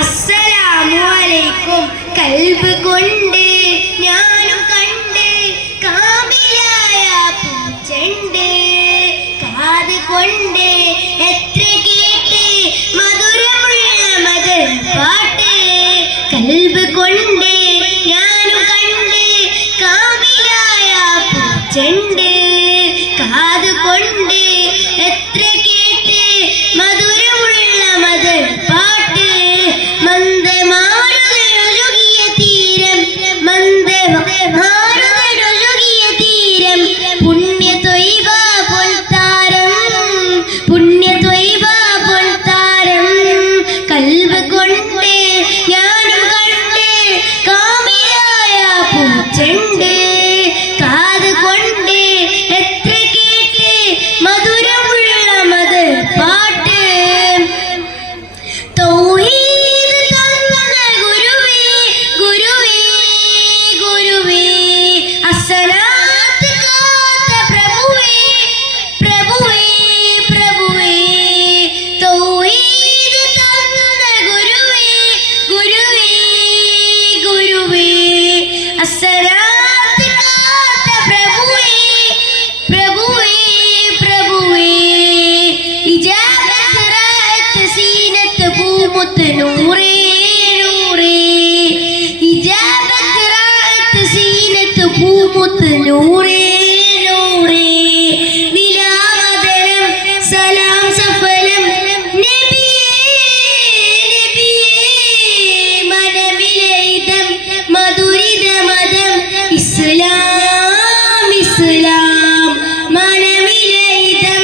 അസ്സലാമുഅലൈക്കും. കൽബ് കൊണ്ട് ഞാനും കണ്ട് കാമിലായ പൂച്ചണ്ട്, കാത് കൊണ്ട് എത്ര കേട്ട് മധുരമുള്ള മധുര പാട്ട്. കൽബ് കൊണ്ട് ഞാനും കണ്ട് കാമിലായ പൂച്ചണ്ട്, കാത് കൊണ്ട് എത്ര കേട്ട് മധുരമുള്ള മധുര പാട്ട്. മന്ദമാരുതനൊഴുകിയ തീരം, മന്ദമാരുതനൊഴുകിയ തീരം, പുണ്യ ത്വയ്ബ പൊൽത്താരം, പുണ്യ ത്വയ്ബ പൊൽത്താരം. കൽബ് കൊണ്ട് ഞാനും കണ്ട് കാമിലായ പൂച്ചണ്ട്, കാത് കൊണ്ട് എത്ര കേട്ട് മധുരമുള്ള മധുര പാട്ട്. തൗഹീദ് തന്ന ഗുരുവേ ഗുരുവേ ഗുരുവേ, അസ്സലാത്ത് കാത്ത പ്രഭുവേ പ്രഭുവേ പ്രഭുവേ. തൗഹീദ് തന്ന ഗുരുവേ ഗുരുവേ ഗുരുവേ, അസ്സലാത്ത് കാത്ത പ്രഭുവേ പ്രഭുവേ പ്രഭുവേ. ഇജാബത്ത് റാഅത്ത് സീനത്ത് പൂമുത്ത് നൂറേ നൂറേ, ഇജാബത്ത് റാഅത്ത് സീനത്ത് പൂമുത്ത് നൂറേ നൂറേ. നിലാവതരം സലാം സഫലം നബിയേ നബിയേ, മനമിലയിതം മധുരിത മതം ഇസ്ലാം ഇസ്ലാം, മനമിലയിതം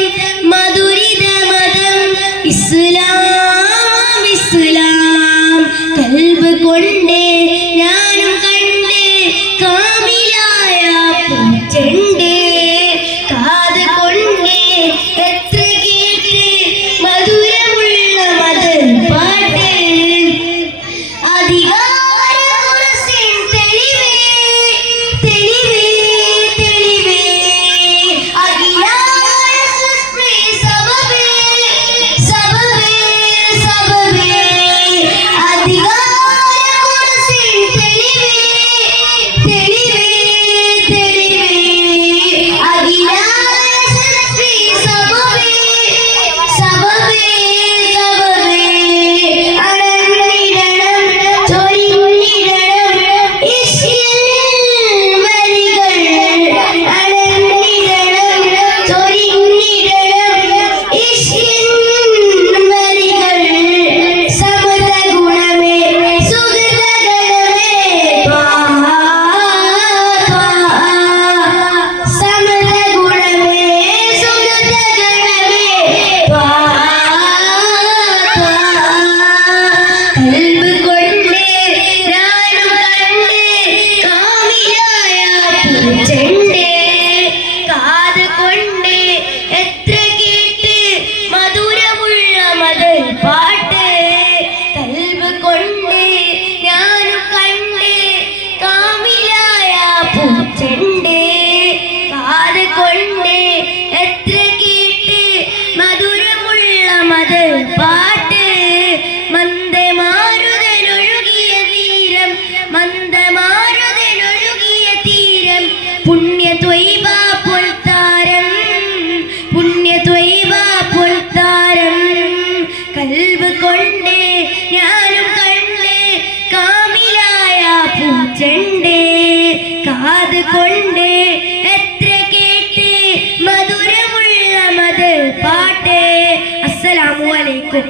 മധുരിത മതം ഇസ്ലാം ഇസ്ലാം. കൽബ് കൊണ്ട് ഞാനും കണ്ട് കാമിലായ പൂച്ചണ്ട്, കാത് കൊണ്ട് എത്ര കേട്ട് മധുരമുള്ള മധുര പാട്ട്. അധികാര കുർസിൻ തെളിവേ തെളിവേ തെളിവേ, അഖിലായ സൃഷ്ടി സബബേ സബബേ സബബേ. അധികാര കുർസിൻ തെളിവേ തെളിവേ തെളിവേ, അഖിലായ സൃഷ്ടി സബബേ സബബേ സബബേ. അടർന്നിടണം ചൊരിഞ്ഞിടണം ഇഷ്കിൻ വരികൾ, അടർന്നിടണം ചൊരിഞ്ഞിടണം ഇഷ്കിൻ വരികൾ. സമത ഗുണമേ സുഗത ഗണമേ ത്വാഹ ത്വാഹ, സമത ഗുണമേ സുഗത ഗണമേ ത്വാഹ ത്വാഹ. കൽബ് കൊണ്ട് ഞാനും കണ്ട് കാമിലായ പൂച്ചണ്ട്, കാത് കൊണ്ട് എത്ര കേട്ട് മധുരമുള്ള മധുര പാട്ട്. കൽബ് കൊണ്ട് ഞാനും കണ്ട് കാമിലായ പൂച്ചണ്ട്, കാത് കൊണ്ട് എത്ര കേട്ട് മധുരമുള്ള മധുര പാട്ട്. മന്ദമാരുതനൊഴുകിയ തീരം, മന്ദമാരുതനൊഴുകിയ തീരം, പുണ്യ ത്വയ്ബ പൊൽത്താരം, പുണ്യ ത്വയ്ബ പൊൽത്താരം. കൽബ് കൊണ്ട് ഞാനും കണ്ട് കാമിലായ പൂച്ചണ്ട്, കാത് കൊണ്ട് എത്ര കേട്ട് മധുരമുള്ള മധുര പാട്ട്. അസ്സലാമു അലൈക്കും.